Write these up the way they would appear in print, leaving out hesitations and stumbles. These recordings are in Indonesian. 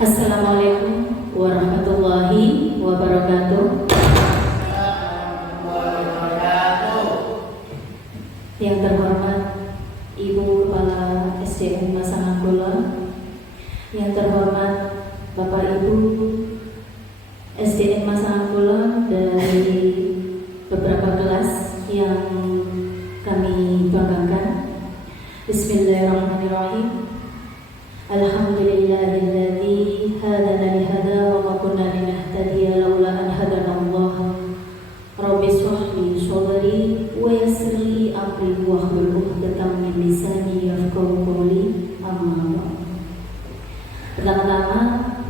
Assalamualaikum warahmatullahi wabarakatuh. Yang terhormat Ibu Kepala SDN Masanganggola, yang terhormat Bapak Ibu SDN Masanganggola dari beberapa kelas yang kami banggakan. Bismillahirrahmanirrahim. Alhamdulillahilladzi hadana lihada wa ma kunna linahtadiya laula an hadanallah. Rabbi shrah li sadri wa yassir li amri wahlul 'uqdatam min lisani yafqahu qawli. Amma ba'd. Pertama-tama,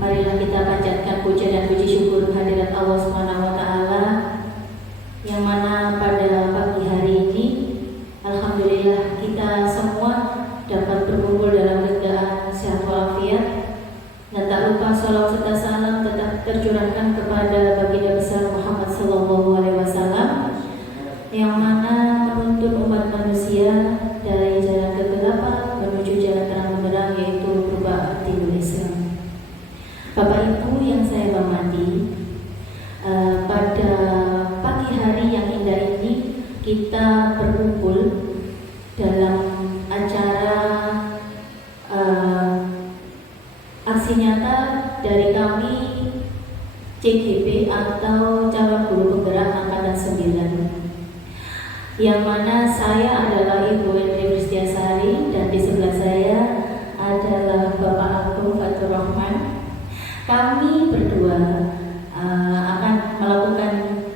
marilah kita panjatkan puja dan puji syukur kehadirat Allah Subhanahu wa taala yang mana pada pagi hari ini alhamdulillah kita semua dapat berkumpul dalam keadaan sehat walafiat, dan tak lupa salawat serta salam tetap tercurahkan kepada baginda besar Muhammad sallallahu alaihi wasallam yang mana menuntun umat manusia dari jalan kegelapan menuju jalan terang benderang, yaitu berupa dinul Islam. Bapak Ibu yang saya hormati, pada pagi hari yang indah ini kita berkumpul dalam acara aksi nyata dari kami CGP atau Calon Guru Penggerak Angkatan 9, yang mana saya adalah Ibu Hendri Pristiasari dan di sebelah saya adalah Bapak Agung Fatur Rahman. Kami berdua akan melakukan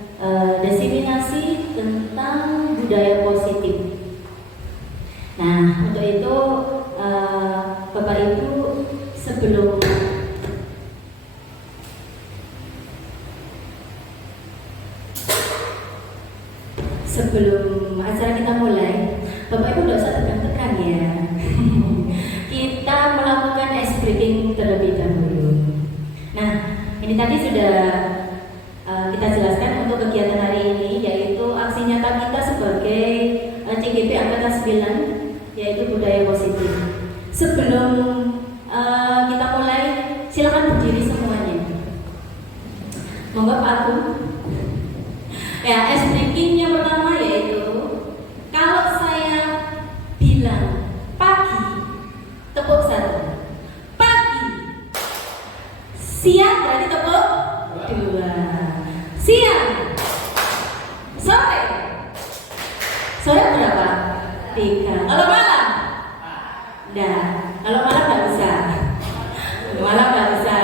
diseminasi tentang budaya positif. Nah, untuk itu Bapak Ibu, sebelum acara kita mulai, Bapak Ibu tidak usah tekan-tekan ya. Kita melakukan ice breaking terlebih dahulu. Nah, ini tadi sudah kita jelaskan untuk kegiatan hari ini, yaitu aksi nyata kita sebagai CGP Angkatan 9, yaitu budaya positif. Sebelum kita mulai, silakan berdiri semuanya. Monggo Pak Agung. Ya, ice breaking yang pertama yaitu kalau saya bilang pagi, tepuk satu. Pagi. Siang berarti tepuk dua. Siang. Sore. Sore berapa? 3. Kalau malam? Nah, kalau malam nggak bisa. Malam nggak bisa.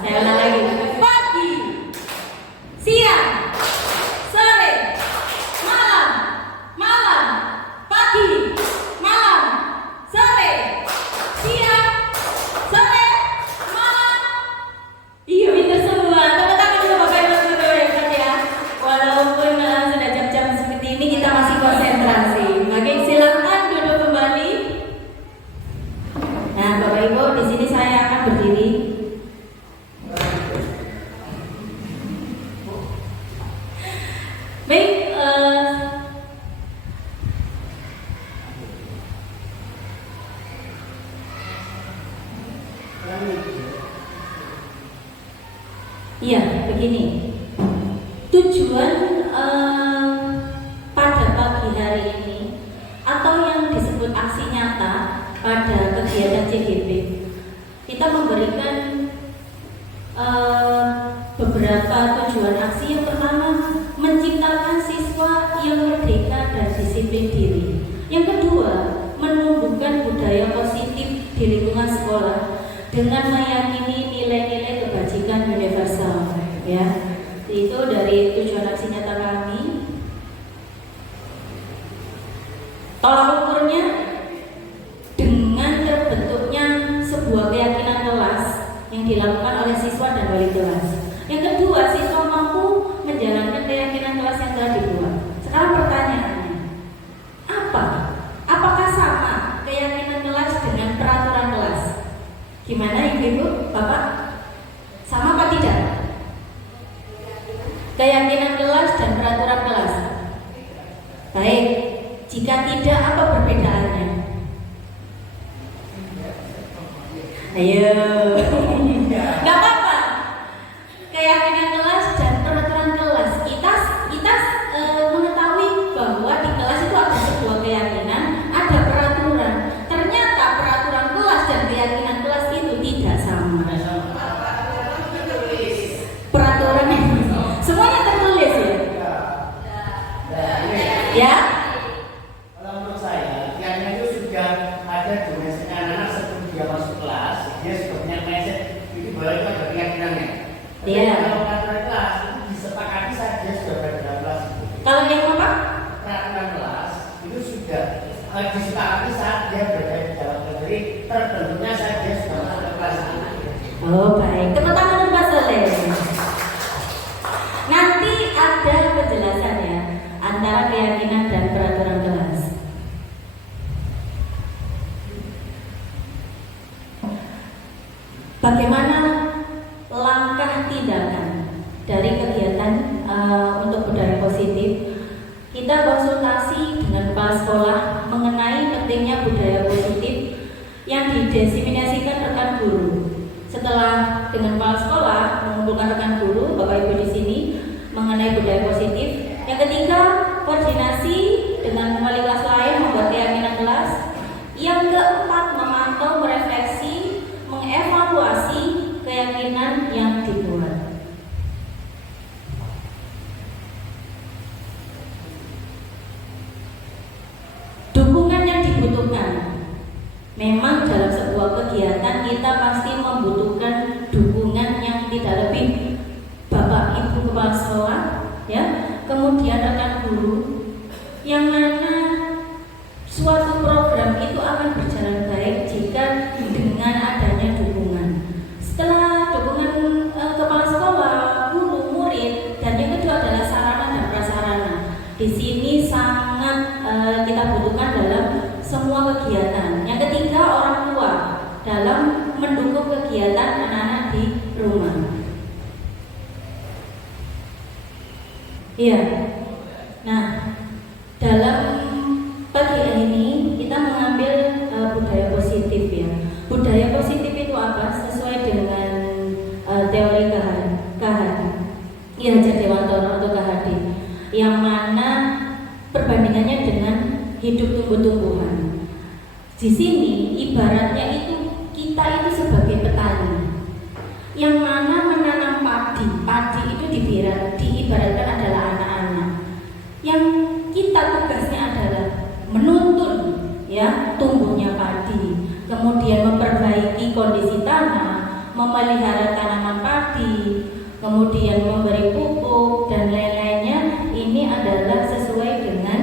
Saya ulang lagi. Pagi, siang, sore, malam, pagi, malam, sore, siang, sore, malam. Iya, pintar semua. Tepuk tangan dulu Bapak Ibu hebat ya. Walaupun sudah jam-jam seperti ini kita masih konsentrasi. Oke, silakan duduk kembali. Nah, Bapak Ibu, di sini saya akan berdiri. Baik, begini, tujuan pada pagi hari ini atau yang disebut aksi nyata pada kegiatan CGP, kita memberikan beberapa tujuan aksi. Yang pertama, menciptakan siswa yang merdeka dan disiplin diri. Yang kedua, menumbuhkan budaya positif di lingkungan sekolah dengan meyakini nilai-nilai kebajikan universal. Ya, itu dari tujuan aksi nyata kami. Tolak ukurnya dengan terbentuknya sebuah keyakinan kelas yang dilakukan oleh siswa dan wali kelas. Yang kedua, siswa mampu menjalankan keyakinan kelas yang telah dibuat. Sekarang pertanyaannya, apakah sama keyakinan kelas dengan peraturan kelas? Gimana Ibu, Bapak? Sama apa tidak? Keyakinan kelas dan peraturan kelas. Baik, jika tidak, apa perbedaannya? Ayo, gak apa-apa. Keyakinan kelas dan peraturan kelas. Kita mengetahui bahwa di kelas itu ada sebuah keyakinan, ada peraturan. Ternyata peraturan kelas dan keyakinan kelas itu tidak sama. Peraturan semuanya tertulis ya. Ya. Kalau menurut saya, keyakinan itu sudah ada di mindsetnya anak sebelum dia masuk kelas. Dia sudah punya mindset itu bahwa itu ada keyakinannya. Iya. Kalau peraturan kelas itu disepakati saja sudah berada dalam kelas. Kalau yang apa? Peraturan kelas itu sudah disepakati saat dia berada di dalam kelas. Jadi terbentuknya saat dia sudah masuk ke kelas. Oh baik, tepuk tangan untuk Pak Soleh. Nanti ada penjelasannya antara keyakinan dan peraturan kelas. Bagaimana langkah tindakan dari kegiatan untuk budaya positif? Kita konsultasi dengan kepala sekolah mengenai pentingnya budaya positif yang didesiminasikan rekan guru. Setelah dengan kepala sekolah mengumpulkan rekan guru, Bapak Ibu di sini mengenai budaya positif. Yang ketiga, koordinasi dengan wali kelas lain membuat keyakinan kelas. Yang keempat, memantau, merefleksi, mengevaluasi keyakinan yang dibuat. Dukungan yang dibutuhkan. Memang dalam sebuah kegiatan kita pasti membutuhkan dukungan yang tidak lebih Bapak Ibu kepala sekolah, ya, kemudian rekan guru, yang mana suatu program itu akan berjalan baik jika dengan adanya dukungan. Setelah dukungan kepala sekolah, guru, murid, dan yang kedua adalah sarana dan prasarana. Di sini sangat kita butuhkan dalam semua kegiatan. Yang ketiga, orang tua dalam mendukung kegiatan anak-anak di rumah. Iya. Nah, dalam pagi ini kita mengambil budaya positif ya. Budaya positif itu apa? Sesuai dengan teori Kahadi. Iya, Jadewantoro atau Kahadi, yang mana perbandingannya dengan hidup tumbuh-tumbuhan. Di sini ibaratnya itu kita itu sebagai petani yang mana menanam padi itu diibaratkan adalah anak-anak yang kita tugasnya adalah menuntun ya tumbuhnya padi, kemudian memperbaiki kondisi tanah, memelihara tanaman padi, kemudian memberi pupuk dan lain-lainnya. Ini adalah sesuai dengan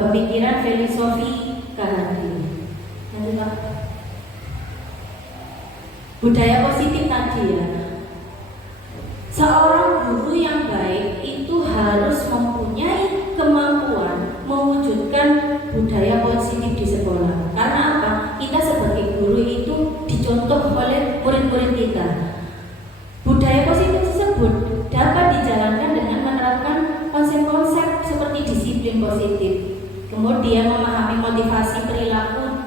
pemikiran filosofi Kahadi. Budaya positif tadi ya. Seorang guru yang baik itu harus mempunyai kemampuan mewujudkan budaya positif di sekolah. Karena apa? Kita sebagai guru itu dicontoh oleh murid-murid kita. Budaya positif tersebut dapat dijalankan dengan menerapkan konsep-konsep seperti disiplin positif, kemudian memahami motivasi perilaku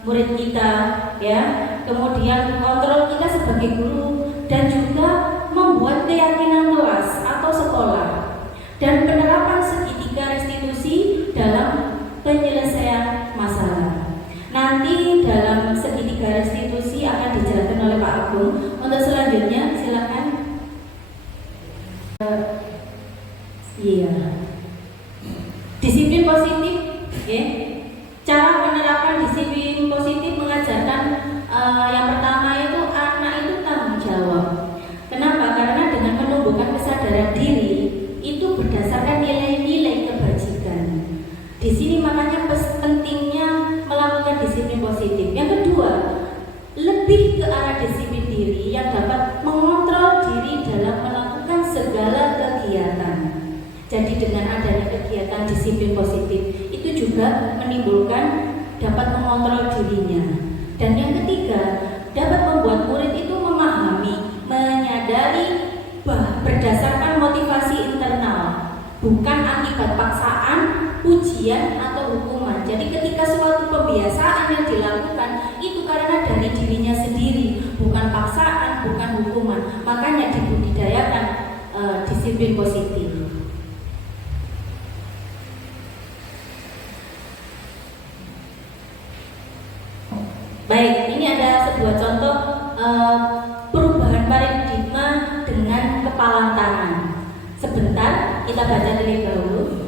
murid kita, ya, kemudian kontrol kita sebagai guru, dan juga keyakinan luas atau sekolah, dan penerapan segitiga restitusi dalam penyelesaian masalah. Nanti dalam segitiga restitusi akan dijelaskan oleh Pak Agung. Untuk selanjutnya silakan. Iya. Disiplin positif, okay. Cara penerapan disiplin positif mengajarkan yang pertama itu anak itu tanggung jawab. Kenapa? Karena dengan menumbuhkan kesadaran diri itu berdasarkan nilai-nilai kebajikan. Di sini makanya pentingnya melakukan disiplin positif. Yang kedua, lebih ke arah disiplin diri yang dapat mengontrol diri dalam melakukan segala kegiatan. Jadi dengan adanya kegiatan disiplin positif itu juga menimbulkan dapat mengontrol dirinya. Dan yang ketiga, dapat membuat murid itu memahami, menyadari berdasarkan motivasi internal, bukan akibat paksaan, ujian atau hukuman. Jadi ketika suatu pembiasaan yang dilakukan itu karena dari dirinya sendiri, bukan paksaan, bukan hukuman. Makanya dibudidayakan disiplin positif. Baik, ini ada sebuah contoh perubahan paradigma dengan kepalan tangan. Sebentar, kita baca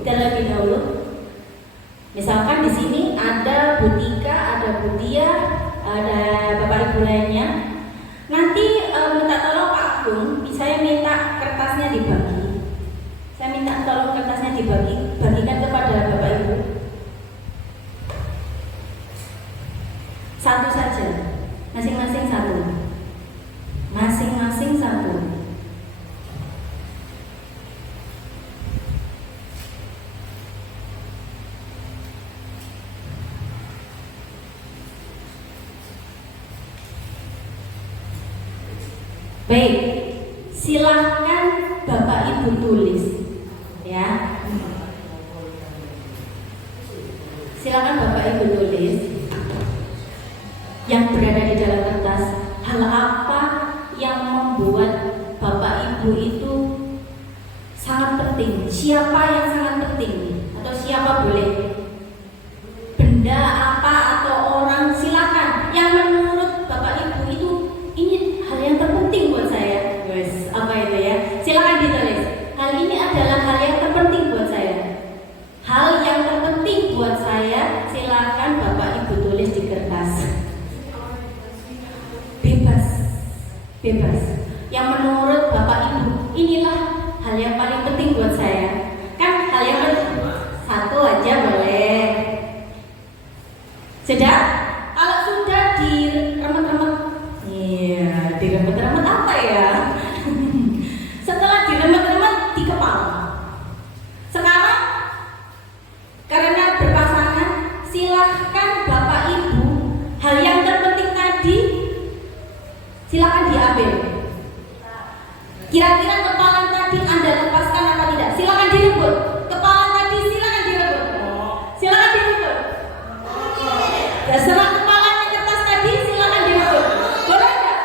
terlebih dahulu. Misalkan di sini ada Bu Tika, ada Bu Dia, ada Bapak Ibu lainnya. Nanti minta tolong Pak Agung, saya minta kertasnya dibagi. Saya minta tolong kertasnya bagikan kepada Bapak Ibu. Satu saja, masing-masing satu. Masing-masing satu. Baik, silahkan Bapak Ibu tulis, ya. Silahkan Bapak Ibu tulis yang berada di dalam kertas. Hal apa yang membuat Bapak Ibu itu sangat penting? Siapa yang sangat penting? Atau siapa boleh? Benda apa atau orang? Silakan. Yang menurut Bapak Ibu itu ini hal yang terpenting buat saya. Guys, apa itu ya? Silakan ditulis. Hal ini adalah hal yang terpenting buat saya. Hal yang terpenting buat saya. Silakan Bapak Ibu tulis di kertas. Bebas. Yang menurut Bapak Ibu inilah hal yang paling penting buat saya. Kan hal yang penting satu aja boleh. Sudah? Kalau sudah diremet-remet, iya, diremet-remet apa ya? Setelah diremet-remet di kepala. Sekarang karena berpasangan, silahkan Bapak Ibu hal yang terpenting tadi silakan diambil. Kira-kira kepalan tadi Anda lepaskan apa tidak? Silakan direbut. Kepalan tadi silakan direbut. Silakan direbut. Ya, setelah kepalanya kertas tadi silakan direbut. Boleh enggak?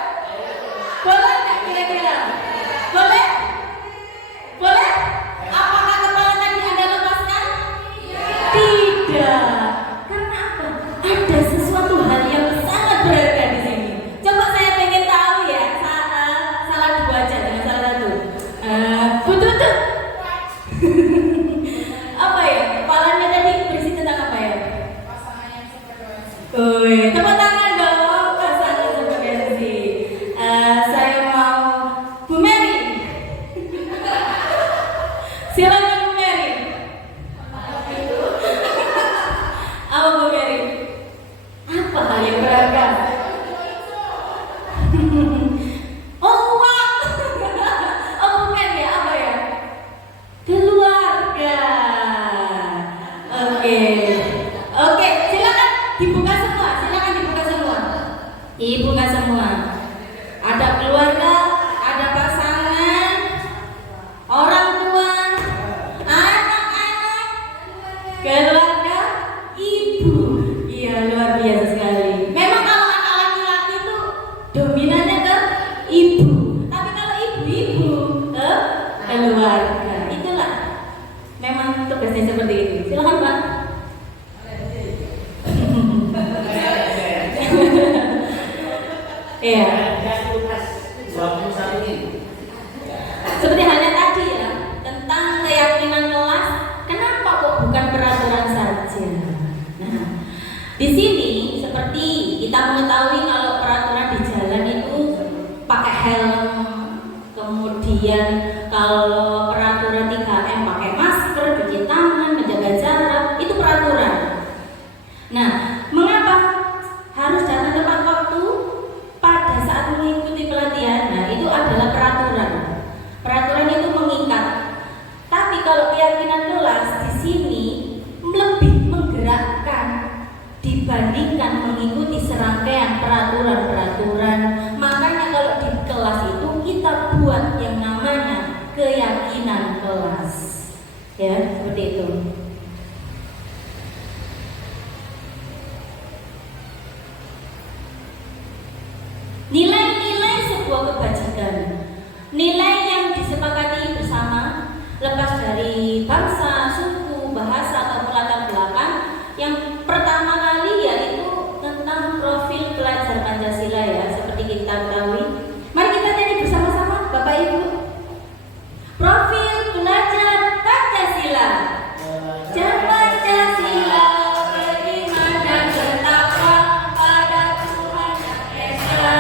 Boleh enggak kira-kira? Boleh? Boleh? Apakah kepala tadi Anda lepaskan? Tidak. Karena apa? Ada sesuatu hal yang sangat berharga di sini. Coba saya pengen tahu ya, salah dua aja dengan salah satu. Betul. Apa ya? Kepalanya tadi berisi tentang apa ya? Pasangan yang sefrekuensi. Tepuk tangan dong, pasangan sefrekuensi. Saya mau Bu Mary. Silakan Bu Mary. Apa Bu Mary? Apa hal yang berharga? Oh, uang. Oh, bukan ya, apa ya? Keluarga. Oke, silakan dibuka semua. Dibuka semua. Ada keluarga, ada pasangan, orang tua, anak-anak, keluarga, ibu. Iya, luar biasa sekali. Memang kalau anak laki-laki itu dominannya ke ibu. Tapi kalau ibu-ibu memang tugasnya seperti itu. Silakan Pak. Iya. Seperti halnya tadi ya, tentang keyakinan kelas, kenapa kok bukan peraturan saja? Nah, di sini seperti kita mengetahui kalau peraturan di jalan itu pakai helm, kemudian kalau peraturan 3M pakai masker, cuci tangan, menjaga jarak, itu peraturan. Nah, mengapa harus datang tepat waktu pada saat mengikuti pelatihan? Nah, itu adalah peraturan. Peraturan itu mengikat. Tapi kalau keyakinan kelas di sini lebih menggerakkan dibandingkan mengikuti serangkaian peraturan-peraturan. Makanya kalau di kelas itu kita buat yang namanya keyakinan kelas. Ya, seperti itu. Nilai-nilai sebuah kebajikan, nilai yang disepakati bersama, lepas dari bangsa, suku, bahasa ataupun latar belakang. Yang pertama kali yaitu tentang profil pelajar Pancasila ya, seperti kita ketahui. Mari kita nyanyi bersama-sama, Bapak Ibu. Profil pelajar Pancasila. Pelajar Pancasila beriman dan bertakwa pada Tuhan Yang Esa.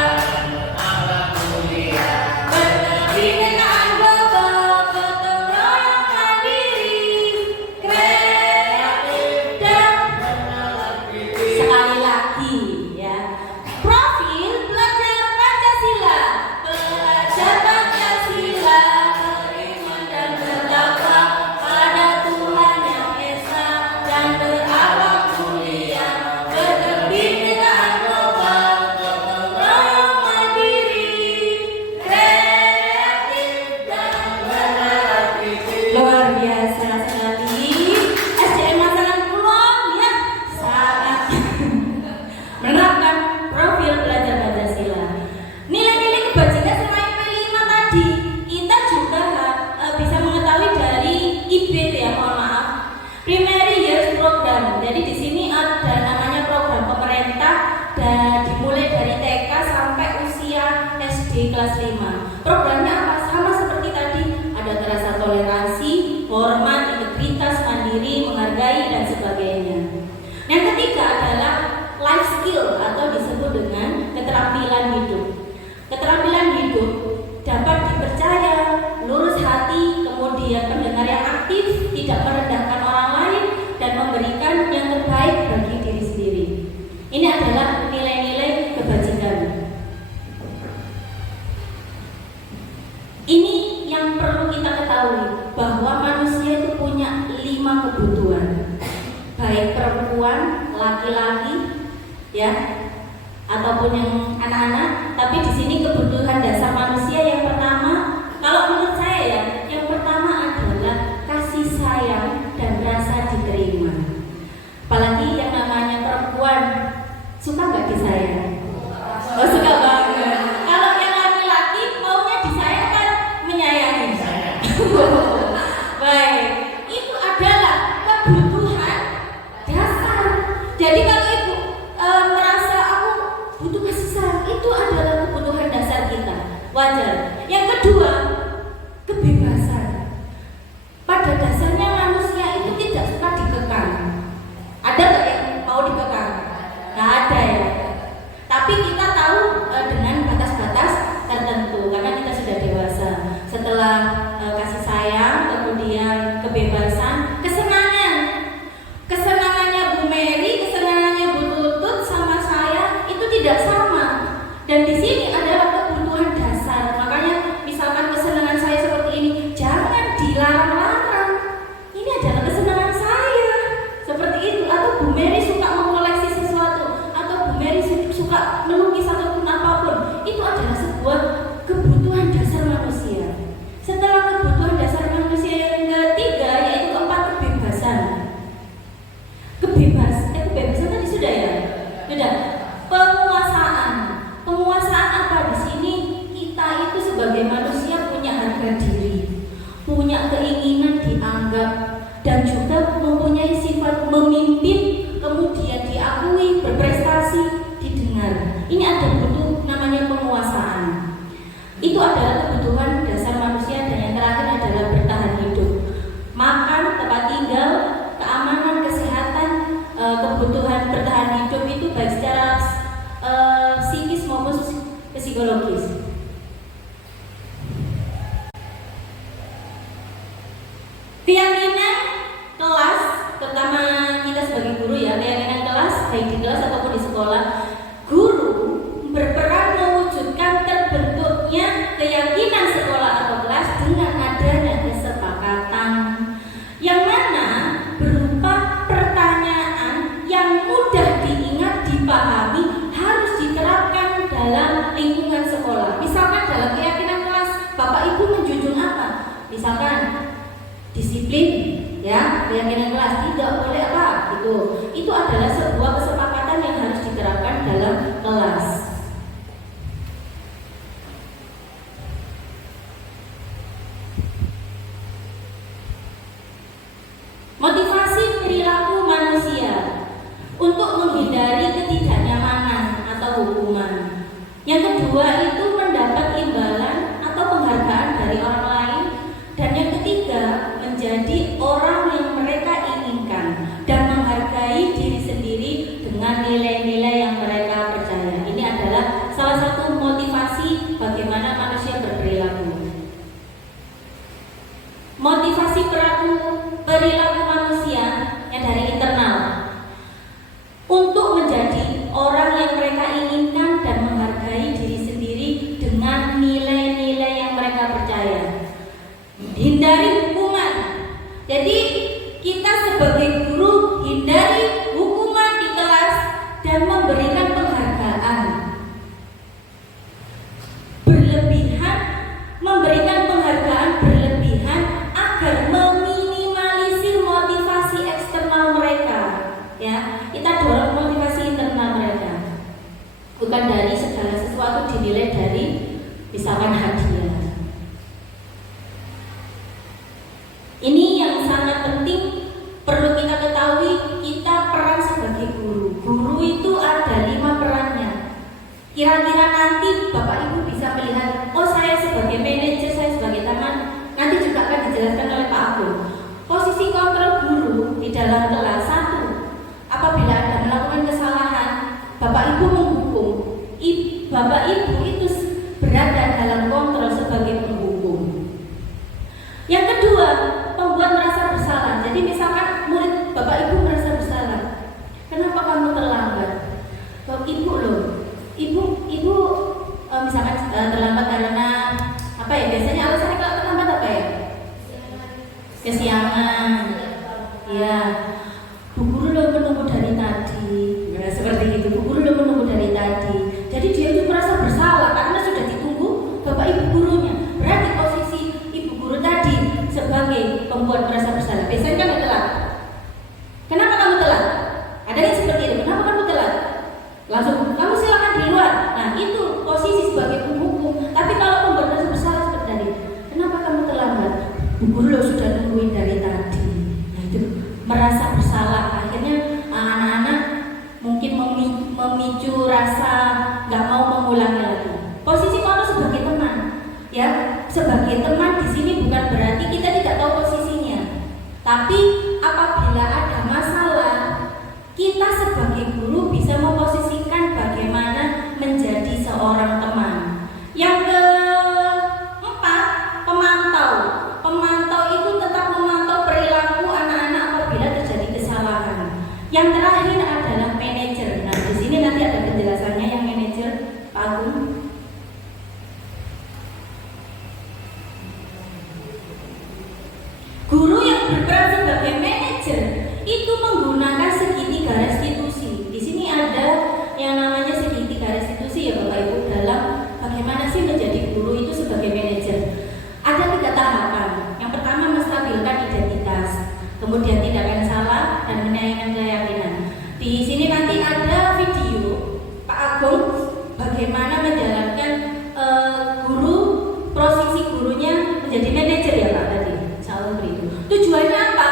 Sekali lagi ya, profil pelajar Pancasila, pelajar Pancasila beriman dan bertakwa pada Tuhan Yang Esa dan berakhlak mulia, berkebinekaan global, gotong royong mandiri, kreatif dan bernalar. Luar biasa sekali. SDM Masalah Kulon ya, sangat menerapkan profil pelajar Pancasila. Nilai-nilai kebajikan selain P5 tadi, kita juga bisa mengetahui dari IB ya, mohon maaf. Primary Years Program. Jadi di sini ada namanya program pemerintah dan dimulai dari TK sampai usia SD kelas 5. Programnya apa? Sama seperti tadi, ada rasa toleransi, hormat, integritas, mandiri, menghargai dan sebagainya. Yang ketiga adalah life skill atau disebut dengan keterampilan hidup. Keterampilan hidup dapat dipercaya, lurus hati, kemudian pendengar yang aktif, tidak merendahkan orang lain, dan memberikan yang terbaik bagi diri sendiri. Ini adalah nilai-nilai kebajikan. Ini yang perlu kita ketahui, bahwa manusia itu punya 5 kebutuhan, baik perempuan, laki-laki, ya, ataupun yang anak-anak. Tapi di sini kebutuhan dasar manusia yang pertama, kalau menurut saya ya, yang pertama adalah kasih sayang dan rasa diterima. Apalagi yang namanya perempuan, suka nggak disayang? Oh, suka banget. Kalau yang laki-laki maunya disayang kan menyayangi. Baik, itu adalah kebutuhan dasar. Jadi kalau ibu merasa aku butuh kasih sayang, itu adalah kebutuhan dasar kita, wajar. Yang kedua, kebebasan. Pada dasarnya manusia itu tidak suka dikekang. Ada nggak yang mau dikekang? Nggak ada ya. Tapi kita tahu dengan batas-batas tertentu karena kita sudah dewasa. Setelah kasih sayang, kemudian kebebasan, kesenangan. Kesenangannya Bu Mary, kesenangannya Bu Tutut sama saya itu tidak sama. Dan di sini adalah kebutuhan dasar. Makanya misalkan kesenangan saya seperti ini, jangan dilarang-larang. Ini adalah kesenangan saya. Seperti itu. Atau Bu Mary suka mengoleksi sesuatu, atau Bu Mary suka melukis ataupun apapun. Itu adalah sebuah kebutuhan dasar manusia. Setelah kebutuhan dasar manusia yang ketiga, yaitu Ini ada butuh namanya penguasaan. Itu adalah kebutuhan dasar manusia, dan yang terakhir adalah bertahan hidup. Makan, tempat tinggal, keamanan, kesehatan, kebutuhan bertahan hidup itu baik secara psikis maupun psikologis. Keyakinan kelas, terutama kita sebagai guru ya, keyakinan kelas baik di kelas ataupun di sekolah, guru berperan mewujudkan terbentuknya keyakinan sekolah atau kelas dengan adanya kesepakatan yang mana berupa pertanyaan yang mudah diingat, dipahami, harus diterapkan dalam lingkungan sekolah. Misalkan dalam keyakinan kelas, Bapak Ibu menjunjung apa? Misalkan disiplin, ya, keyakinan kelas tidak boleh apa gitu. Itu adalah sebuah kesepakatan yang harus diterapkan dalam kelas. Motivasi perilaku manusia untuk menghindari ketidaknyamanan atau hukuman. Yang kedua itu mendapat imbalan atau penghargaan dari orang lain. Dan yang ketiga, menjadi orang yang mereka inginkan dan menghargai diri sendiri dengan nilai-nilai yang mereka percaya. Ini adalah salah satu motivasi bagaimana manusia berperilaku. Motivasi perilaku manusia yang dari internal untuk menjadi orang yang mereka inginkan dan menghargai diri sendiri dengan nilai-nilai yang mereka percaya. Hindari hukuman. Jadi kita sebagai guru hindari hukuman di kelas dan memberikan penghargaan berlebihan, memberikan penghargaan berlebihan agar meminimalisir motivasi eksternal mereka. Ya, kita dorong motivasi internal mereka. Bukan dari segala sesuatu dinilai dari misalkan hadiah. Ini yang sangat penting perlu kita ketahui, kita peran sebagai guru. Guru itu ada 5 perannya. Kira-kira nanti Bapak Ibu bisa melihat, oh saya sebagai manajer, saya sebagai taman, nanti juga akan dijelaskan oleh Pak Agung. Posisi kontrol guru di dalam kelas 1, apabila ada melakukan kesalahan, Bapak Ibu menghukum. Bapak Ibu itu berada dalam kontrol sebagai penghukum. Yang kedua, membuat merasa bersalah. Jadi misalkan murid Bapak Ibu merasa bersalah, kenapa kamu terlambat? Ibu loh, ibu misalkan terlambat karena apa ya? Biasanya alasannya kalau terlambat apa ya? Kesiangan. Ya, Bu Guru lo menunggu dari tadi. Nah, seperti itu. Bu Guru lo menunggu dari tadi. Jadi dia itu merasa bersalah karena sudah ditunggu Bapak Ibu gurunya. Berarti posisi Ibu Guru tadi sebagai pembuat merasa bersalah. Biasanya kan telat. Kenapa kamu telat? Ada yang seperti itu. Kenapa kamu telat? Langsung kamu silakan di luar. Nah itu posisi sebagai penghukum. Tapi kalau pembuat merasa bersalah seperti tadi, kenapa kamu terlambat? Bu Guru lo sudah nungguin dari tadi. Nah itu merasa bersalah. Akhirnya anak-anak mungkin memicu rasa nggak mau mengulangi lagi. Posisi kamu sebagai teman, ya, sebagai teman di sini bukan berarti kita tidak tahu posisinya. Tapi apabila ada masalah, kita sebagai guru bisa memposisikan bagaimana menjadi seorang teman. Yang keempat, pemantau. Pemantau itu tetap memantau perilaku anak-anak apabila terjadi kesalahan. Yang terakhir adalah manajer. Nah, di sini nanti ada penjelasannya yang manajer, Pak Agung. Guru yang berperan sebagai manajer itu menggunakan segitiga restitusi. Di sini ada yang namanya segitiga restitusi ya Bapak Ibu, dalam bagaimana sih menjadi guru itu sebagai manajer. Ada 3 tahapan. Yang pertama, menstabilkan identitas, kemudian tidak akan salah, dan menyayangkan keyakinan. Di sini nanti ada video Pak Agung bagaimana menjalankan guru, posisi gurunya menjadi manajer ya Pak tadi. Tujuannya apa?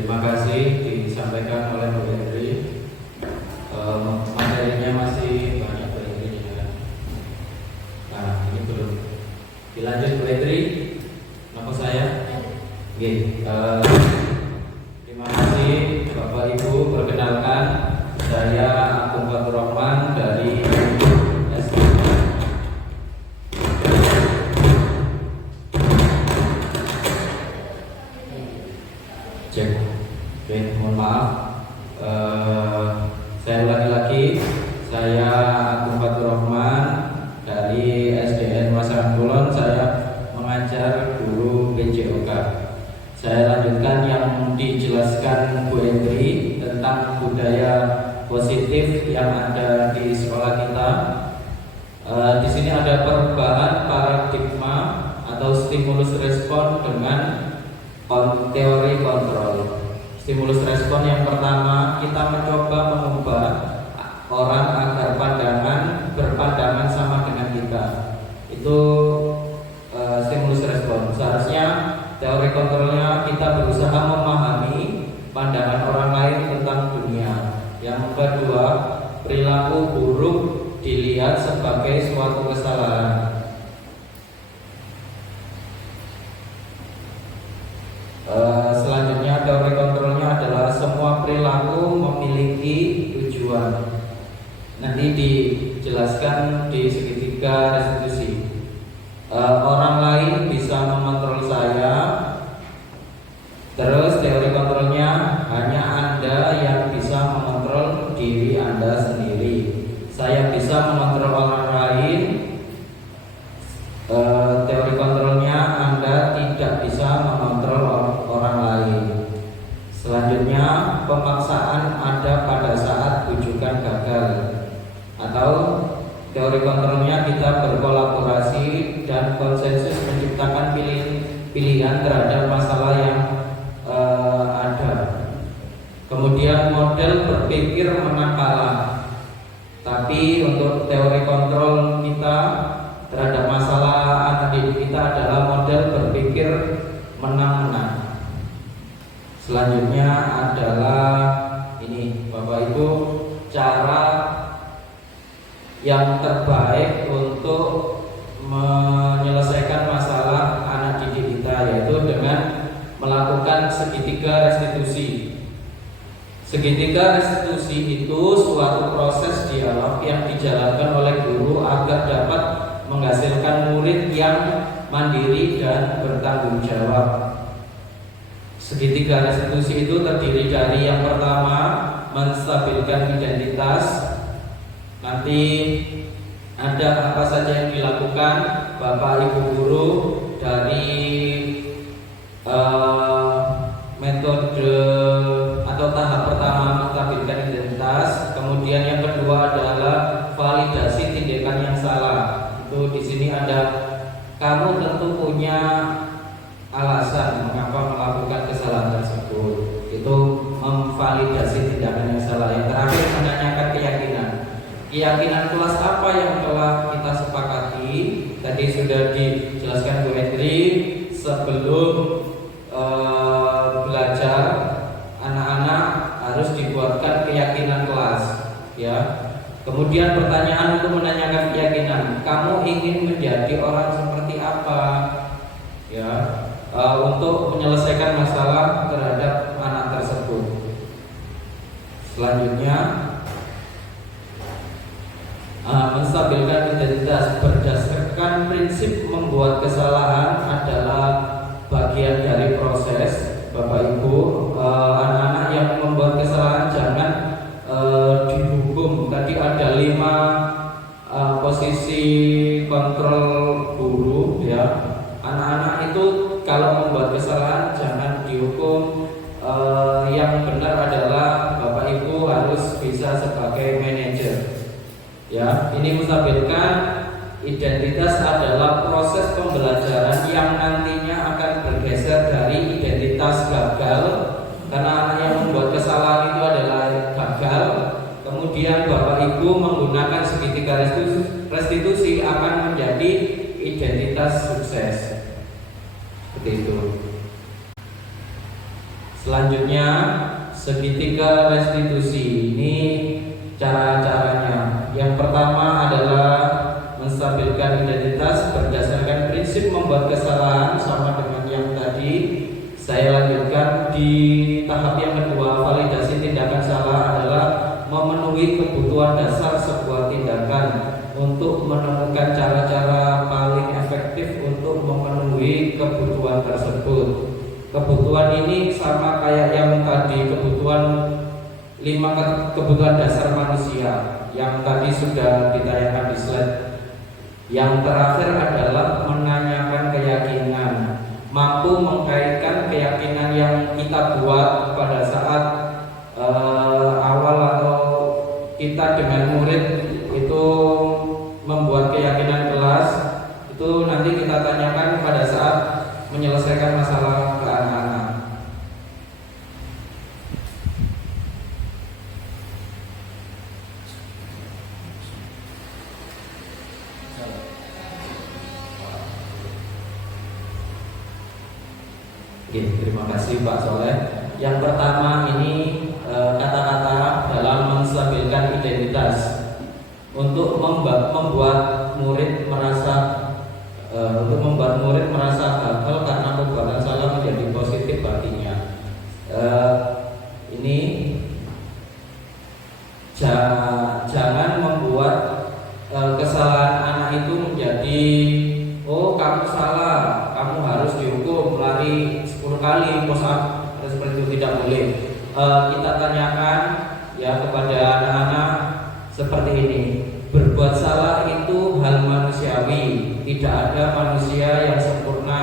Terima kasih disampaikan oleh Bu Hendri. Materinya masih banyak Bu Hendri ya. Nah, ini belum dilanjut Bu Hendri. Nama saya. Oke. Terima kasih Bapak Ibu. Perkenalkan, saya Agung Fatur Rahman dari Cek. Oke, mohon maaf. Saya ulangi lagi. Saya Agung Fatur Rahman dari SDN Masyarakat Kulon. Saya mengajar guru PJOK. Saya lanjutkan yang dijelaskan Bu Hendri tentang budaya positif yang ada di sekolah kita. Di sini ada perubahan paradigma atau stimulus respon dengan teori kontrol. Stimulus respon yang pertama, kita mencoba mengubah orang agar berpandangan sama dengan kita. Itu stimulus respon. Seharusnya teori kontrolnya kita berusaha memahami pandangan orang lain tentang dunia. Yang kedua, perilaku buruk dilihat sebagai suatu kesalahan. Selanjutnya teori kontrolnya adalah semua perilaku memiliki tujuan. Nanti dijelaskan di segitiga restitusi. Orang lain bisa mengontrol saya. Terus teori kontrolnya hanya Anda yang bisa mengontrol diri Anda sendiri. Saya bisa mengontrol orang lain. Teori kontrolnya Anda tidak bisa mengontrol orang lain. Selanjutnya, pemaksaan ada pada saat bujukan gagal. Atau teori kontrolnya kita berkolaborasi dan konsensus menciptakan pilihan terhadap masalah yang ada. Kemudian model berpikir menang kalah. Tapi untuk teori kontrol kita terhadap masalah anak didik kita adalah model berpikir menang-menang. Selanjutnya adalah ini Bapak Ibu, cara yang terbaik untuk menyelesaikan masalah anak didik kita, yaitu dengan melakukan segitiga restitusi. Segitiga restitusi itu suatu proses dialog yang dijalankan oleh guru agar dapat menghasilkan murid yang mandiri dan bertanggung jawab. Segitiga restitusi itu terdiri dari yang pertama, menstabilkan identitas. Nanti ada apa saja yang dilakukan Bapak Ibu guru dari metode atau tahap pertama menstabilkan identitas. Kemudian yang kedua adalah validasi tindakan yang salah. Itu di sini ada, kamu tentu punya alasan mengapa melakukan kesalahan tersebut. Itu memvalidasi tindakan yang salah. Yang terakhir, menanyakan keyakinan. Keyakinan kelas apa yang telah kita sepakati? Tadi sudah dijelaskan Bu Hendri. Sebelum belajar, anak-anak harus dibuatkan keyakinan kelas, ya. Kemudian pertanyaan untuk menanyakan keyakinan, kamu ingin menjadi orang seperti apa, ya, untuk menyelesaikan masalah terhadap anak tersebut. Selanjutnya, menstabilkan identitas berdasarkan prinsip membuat kesalahan adalah bagian dari proses. Bapak Ibu, anak-anak yang membuat kesalahan jangan dihukum. Tadi ada 5 posisi kontrol guru, ya. Anak-anak itu kalau membuat kesalahan jangan dihukum. Yang benar adalah Bapak Ibu harus bisa sebagai manajer. Ya, ini menstabilkan identitas adalah proses pembelajaran yang nantinya akan bergeser dari identitas gagal, karena anak yang membuat kesalahan itu adalah gagal. Kemudian Bapak Ibu menggunakan segitiga restitusi akan menjadi identitas sukses. Seperti itu. Selanjutnya segitiga restitusi. Ini cara-caranya. Yang pertama adalah menstabilkan identitas berdasarkan prinsip membuat kesalahan, sama dengan yang tadi. Saya lanjutkan di tahap yang kedua. Validasi tindakan salah adalah memenuhi kebutuhan dasar sebuah tindakan untuk menemukan cara-cara paling efektif untuk memenuhi kebutuhan tersebut. Kebutuhan ini sama kayak yang tadi, kebutuhan 5 kebutuhan dasar manusia yang tadi sudah ditayangkan di slide. Yang terakhir adalah menanyakan keyakinan, mampu mengkaitkan keyakinan yang kita buat pada saat awal atau kita dengan murid itu membuat keyakinan kelas, itu nanti kita tanyakan pada saat menyelesaikan masalah ke anak-anak. Oke, terima kasih Pak Soleh. Yang pertama ini kata-kata dalam menstabilkan identitas untuk membuat murid merasa gagal karena perbuatan salah menjadi positif baginya. Ini jangan membuat kesalahan anak itu menjadi, oh kamu salah, kamu harus dihukum lari 10 kali push up, seperti itu tidak boleh. Kita tanyakan ya kepada anak-anak seperti ini. Berbuat salah itu hal manusiawi, tidak ada manusia yang sempurna.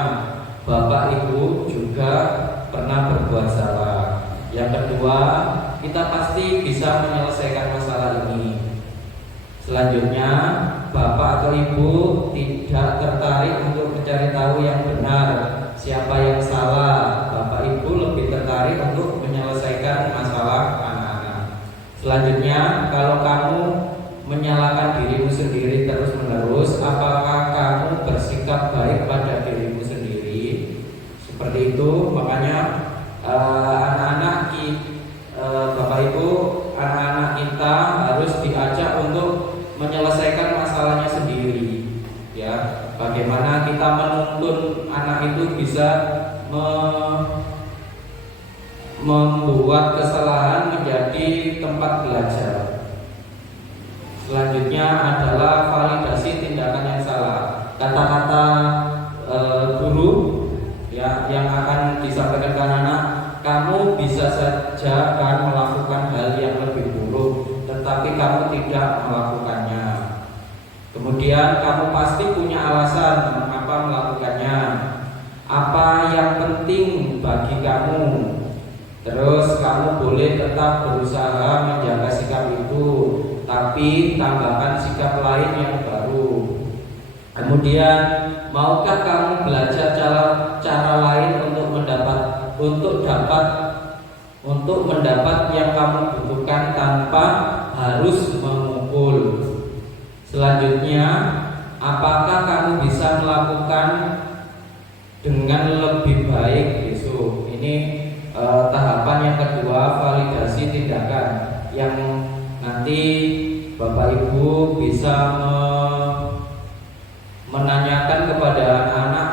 Bapak Ibu juga pernah berbuat salah. Yang kedua, kita pasti bisa menyelesaikan masalah ini. Selanjutnya, Bapak atau Ibu tidak tertarik untuk mencari tahu yang benar, siapa yang salah. Bapak Ibu lebih tertarik untuk menyelesaikan masalah anak-anak. Selanjutnya, kalau kamu menyalahkan dirimu sendiri terus-menerus, apakah kamu bersikap baik pada dirimu sendiri? Seperti itu. Makanya anak-anak Bapak Ibu, anak-anak kita harus diajak untuk menyelesaikan masalahnya sendiri. Ya, bagaimana kita menuntun anak itu bisa membuat kesalahan menjadi tempat belajar. Selanjutnya adalah validasi tindakan yang salah. Kata-kata guru ya yang akan disampaikan ke anak-anak, kamu bisa saja kan melakukan hal yang lebih buruk, tetapi kamu tidak melakukannya. Kemudian kamu pasti punya alasan mengapa melakukannya. Apa yang penting bagi kamu? Terus kamu boleh tetap berusaha menjaga sikap itu, tapi tambahkan sikap lain yang baru. Kemudian, maukah kamu belajar cara lain untuk mendapat yang kamu butuhkan tanpa harus memukul? Selanjutnya, apakah kamu bisa melakukan dengan lebih baik besok? Ini tahapan yang kedua, validasi tindakan, yang nanti Bapak Ibu bisa menanyakan kepada anak-anak,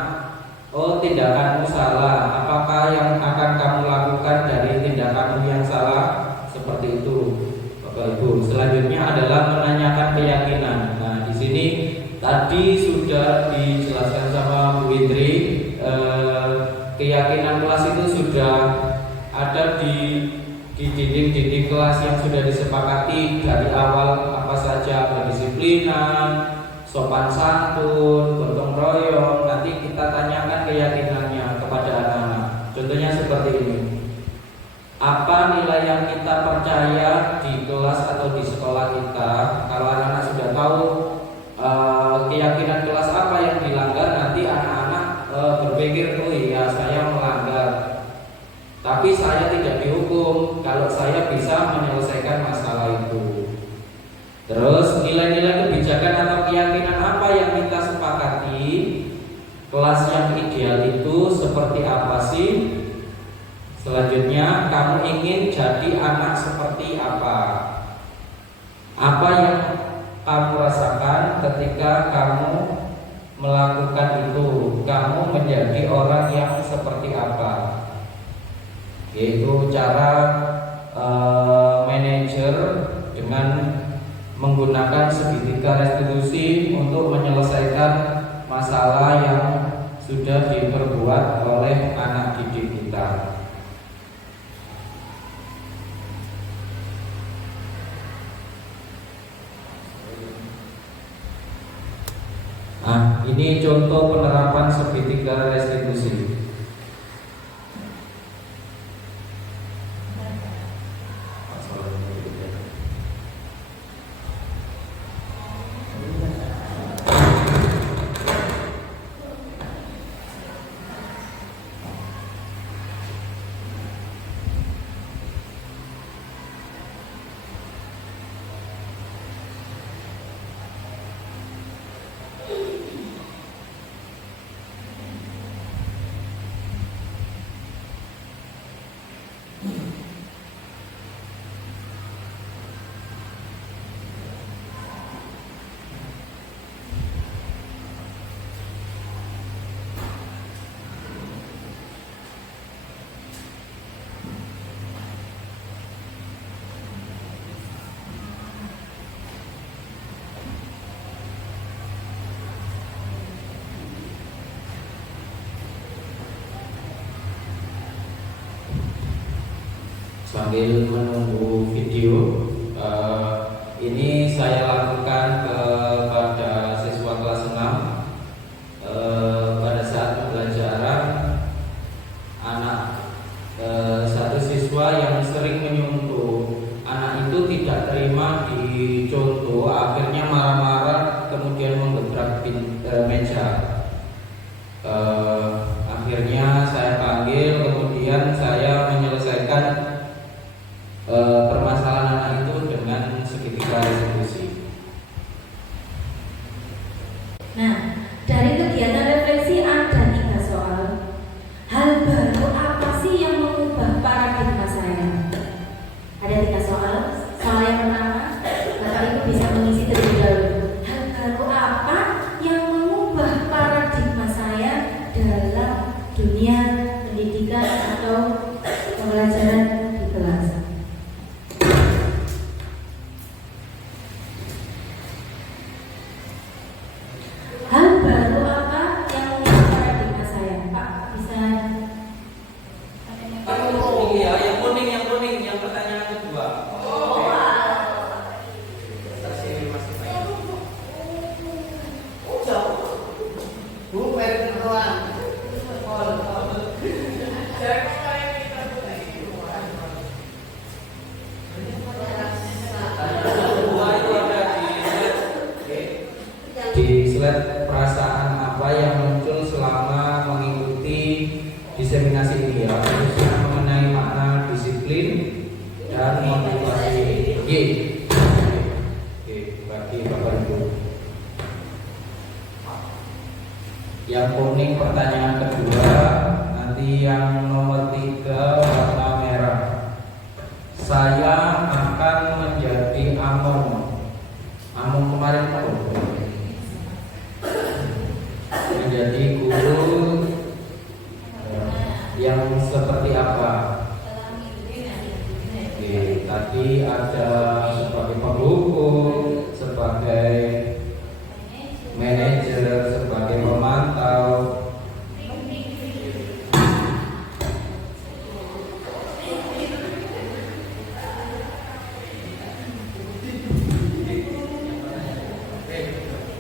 oh tindakanmu salah, apakah yang akan kamu lakukan dari tindakanmu yang salah? Seperti itu Bapak Ibu. Selanjutnya adalah menanyakan keyakinan. Nah, di sini tadi sudah dijelaskan sama Bu Indri, keyakinan kelas itu sudah ada di dinding-dinding kelas yang sudah disepakati dari awal, apa saja kedisiplinan, sopan santun, gotong royong. Nanti kita tanyakan keyakinannya kepada anak-anak. Contohnya seperti ini. Apa nilai yang kita percaya di kelas atau di sekolah kita? Kalau anak-anak sudah tahu keyakinan kelas apa yang dilanggar, nanti anak-anak berpikir, oh iya saya melanggar, tapi saya tidak dihukum kalau saya bisa menyelesaikan masalah itu. Terus nilai-nilai kebijakan atau keyakinan apa yang kita sepakati? Kelas yang ideal itu seperti apa sih? Selanjutnya, kamu ingin jadi anak seperti apa? Apa yang kamu rasakan ketika kamu melakukan itu? Kamu menjadi orang yang seperti apa? Yaitu cara manajer dengan menggunakan segitiga restitusi untuk menyelesaikan masalah yang sudah diperbuat oleh anak didik kita. Nah, ini contoh penerapan segitiga restitusi. Sambil menunggu video, ini saya lakukan kepada siswa kelas 6 pada saat pembelajaran. Satu siswa yang sering menyuntuh, anak itu tidak terima dicontoh, akhirnya marah-marah, kemudian menggebrak meja. Akhirnya saya panggil, kemudian saya menyelesaikan permasalahan anak itu dengan segitiga restitusi. Nah, dari kegiatan refleksi ada 3 soal. Hal baru apa sih yang mengubah paradigma saya? Ada 3 soal. Soal yang pertama, Bapak Ibu bisa mengisi terlebih dahulu. Hal baru apa yang mengubah paradigma saya dalam dunia pendidikan atau pembelajaran di kelas? Hal baru apa yang mengubah paradigma saya? Pak, bisa? Iya, yang kuning, yang pertanyaan kedua. Bu, merek doang. Di slide perasaan apa yang muncul selama mengikuti diseminasi ini ya, khususnya mengenai makna disiplin dan motivasi. Oke, bagi Bapak Ibu. Yang kuning pertanyaan kedua, nanti yang nomor 3 warna merah. Saya akan menjadi Amon kemarin apa? Menjadi guru yang seperti apa? Oke, tadi ada sebagai penghukum, sebagai manajer, sebagai pemantau.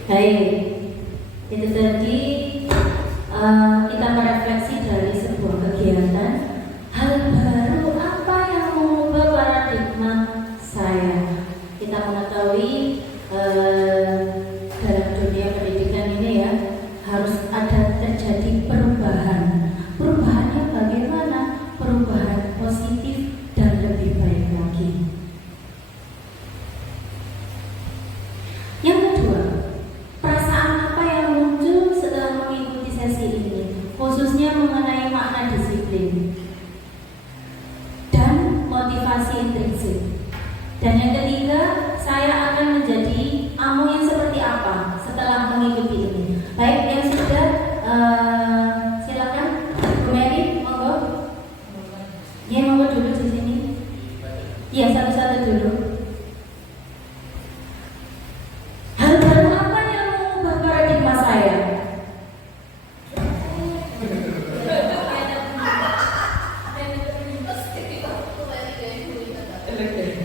Baik, itu tadi kita merefleksi dari sebuah kegiatan. Hal baru apa yang mengubah paradigma saya? Kita mengetahui dalam dunia pendidikan ini ya harus ada terjadi perubahan. Perubahannya bagaimana? Perubahan positif dan lebih baik lagi. Yang kedua, perasaan apa yang muncul setelah mengikuti sesi ini, khususnya mengenai makna disiplin? Dan yang ketiga, saya akan menjadi amo yang seperti apa setelah mengikuti ini. Baik, yang sudah silakan Bu Mary, monggo. Ya, monggo dulu di sini. Iya, satu-satu dulu. Hal baru apa yang mengubah paradigma saya?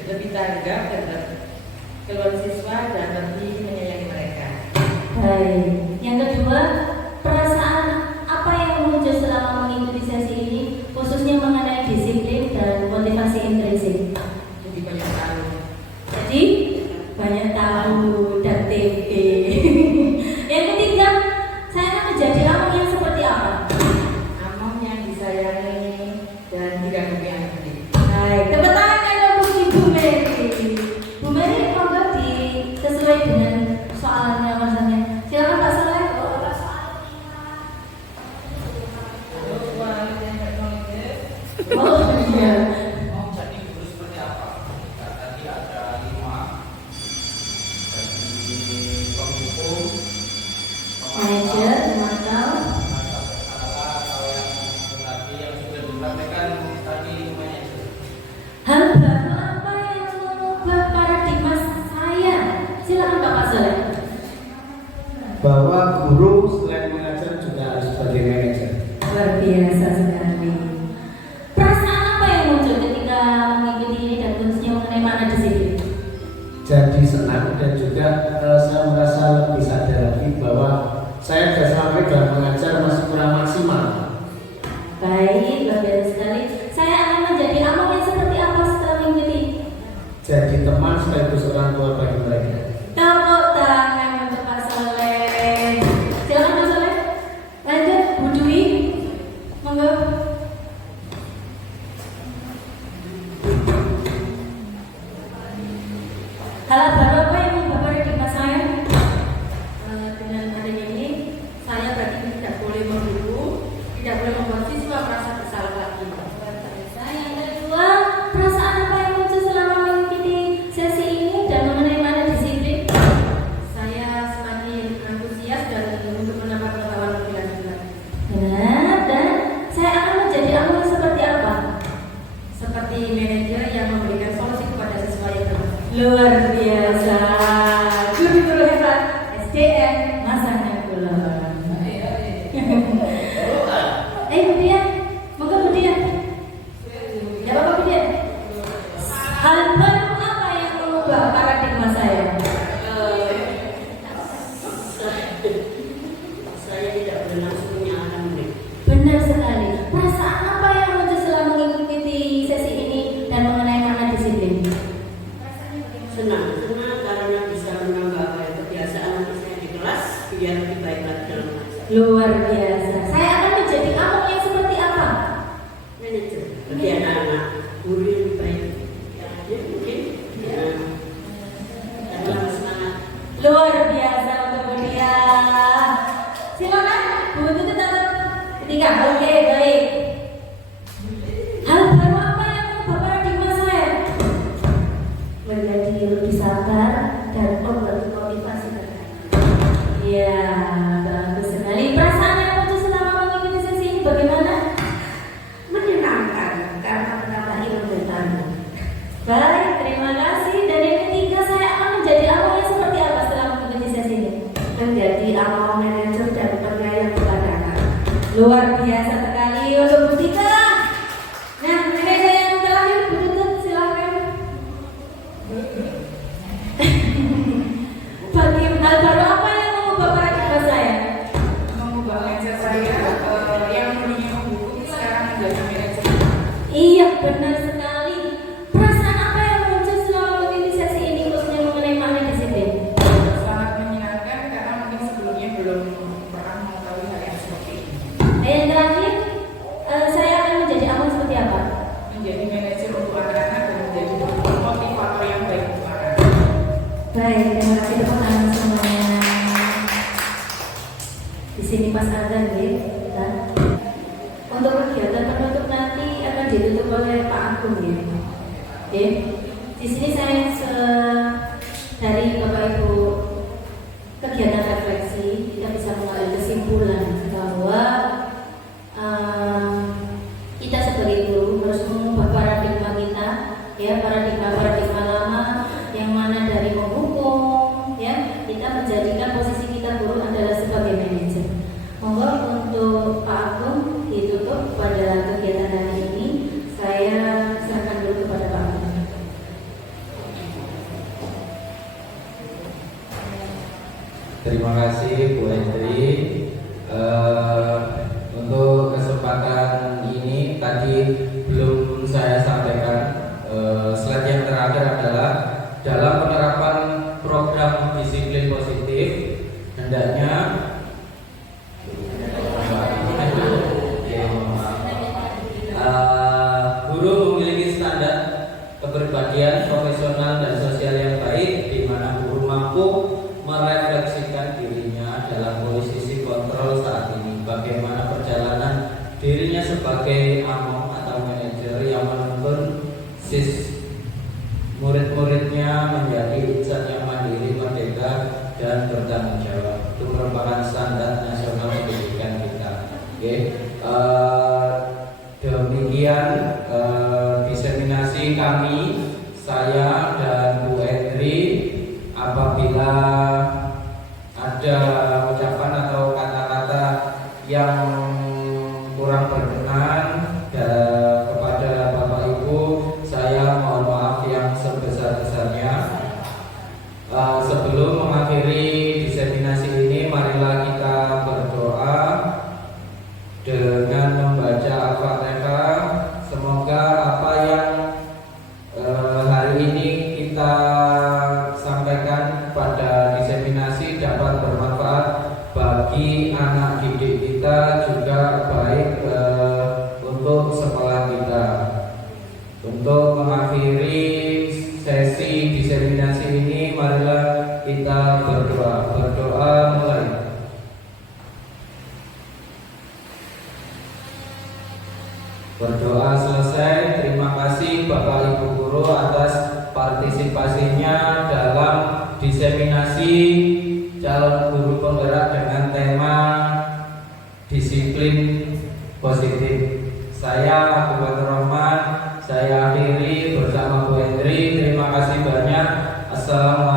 Lebih tanggap terhadap keluhan siswa dan lebih menyayangi mereka. Baik. Yang kedua, perasaan apa yang muncul selama mengikuti sesi ini, khususnya mengenai disiplin dan motivasi intrinsik. Jadi banyak tahu. Jadi banyak tahu dan TP. Yang ketiga, saya akan menjadi amo yang seperti apa? Among yang disayangi dan tidak memihak. Baik, tepuk tangan yang untuk Bu Mary. Bu Mary, monggo sesuai dengan soalnya masanya. Silakan Pak Saleh. Oh iya. Mau jadi guru seperti apa? Tadi ada 5 dari penghukum, Manajer, pemantau. kalau yang tadi yang sudah dipraktekkan tadi manajer. Hal baru apa yang mengubah paradigma saya? Silakan Bapak Saleh. Bahwa guru selain mengajar juga harus sebagai manajer. Luar biasa sekali. Perasaan apa yang muncul ketika mengikuti ini dan khususnya mengenai makna disiplin? Jadi senang dan juga saya merasa lebih sadar lagi bahwa saya sudah sampai dalam mengajar masih kurang maksimal. Baik, luar biasa sekali. Saya akan menjadi amo yang seperti apa setelah mengikuti? Jadi teman sekaligus orang tua bagi mereka. Tepuk tangan untuk Pak Saleh. Silakan Pak Saleh. Lanjut, Bu Dwi. Monggo. Hal baru apa yang mengubah paradigma saya? Dengan adanya ini, saya berarti tidak boleh memburu, tidak boleh membuat siswa merasa bersalah lagi. Yang kedua, perasaan apa yang muncul selama mengikuti sesi ini dan mengenai mana disiplin? Saya semakin antusias dan untuk menambah pengetahuan lebih lanjut. Benar, dan saya akan menjadi amo seperti apa? Seperti manajer yang memberikan solusi kepada siswa yang bermasalah. Luar biasa, guru-guru hebat SDM masanya pula. Kemudian, monggo kemudian. Ya Bapak kemudian. Hal baru apa yang mengubah paradigma saya? Saya tidak berlangsung menyalahkan murid. Benar sekali. Perasaan apa yang muncul setelah mengikuti sesi ini dan mengenai makna disiplin? Senang karena bisa menambah kebiasaan anak saya di kelas biar lebih baik lagi dalam mengajar. Luar biasa. Saya akan menjadi amo yang seperti apa? Manajer bagi anak-anak guru yang lebih baik. Ya, mungkin ya. Dan tambah semangat. Luar biasa untuk dia. Silakan, Bu Tutu tetap ketiga. Oke, baik. Hal baru apa yang mengubah paradigma saya? Menjadi lebih sabar dan bermotivasi terkait. Iya, bagus sekali. Perasaan yang muncul selama mengikuti sesi ini bagaimana? Menyenangkan karena menambah ilmu baru. Baik, terima kasih. Dan yang ketiga, saya akan menjadi amo yang seperti apa setelah mengikuti sesi ini? Menjadi amo manajer dan penyayang kepada anak. Luar biasa sekali untuk Bu Tika. Nah, manajer yang terakhir Bu Tutut, silakan. Bagi hal baru apa yang mengubah paradigma saya? Mengubah mindset saya yang dulunya menghukum sekarang menjadi manajer. Iya, benar sekali. Perasaan apa yang muncul selama mengikuti sesi ini khususnya mengenai makna disiplin? Sangat menyenangkan karena mungkin sebelumnya belum pernah mengetahui hal yang seperti ini. Dan yang terakhir, saya akan menjadi amo seperti apa? Menjadi manajer untuk anak-anak dan menjadi motivator yang baik untuk anak. Baik, terima kasih tepuk tangan semuanya. Di sini pas azan ya, kita. Untuk kegiatan penutup nanti akan ditutup oleh Pak Agung ya. Oke. Di sini saya dari Bapak Ibu kegiatan refleksi kita bisa mengambil kesimpulan bahwa kita sebagai guru harus mengubah paradigma kita, ya, paradigma lama yang mana dari menghukum, ya, kita menjadikan posisi kita guru adalah sebagai manajer. Monggo untuk Pak Agung ditutup pada kegiatan hari ini. Saya serahkan dulu kepada Pak Agung. Terima kasih Bu Hendri. Untuk kesempatan ini tadi belum saya sampaikan. Slide yang terakhir adalah dalam penerapan program disiplin positif hendaknya guru memiliki standar kepribadian profesional dan sosial yang baik, di mana guru mampu merefleksikan dirinya dalam posisi kontrol saat ini, bagaimana perjalanan dirinya sebagai among atau manajer yang menuntun murid-muridnya menjadi insan yang mandiri, merdeka, dan bertanggung jawab. Itu merupakan standar nasional pendidikan kita. Oke. Demikian diseminasi kami, saya dan Bu Hendri. Apabila ada ucapan atau kata-kata yang kurang berkenan kepada Bapak Ibu, saya mohon maaf yang sebesar-besarnya. Sebelum mengakhiri diseminasi ini, marilah kita berdoa dengan membaca Al-Fatihah. Semoga apa yang hari ini kita sampaikan pada diseminasi dapat bermanfaat bagi anak didik kita, juga baik untuk sekolah kita. Untuk mengakhiri sesi diseminasi ini, marilah kita berdoa. Berdoa mulai. Berdoa selesai. Terima kasih Bapak Ibu Guru atas partisipasinya dalam diseminasi calon guru penggerak dengan tema disiplin positif. Saya Abu Bakar Rahman, saya akhiri bersama Bu Hendri. Terima kasih banyak. Assalamualaikum.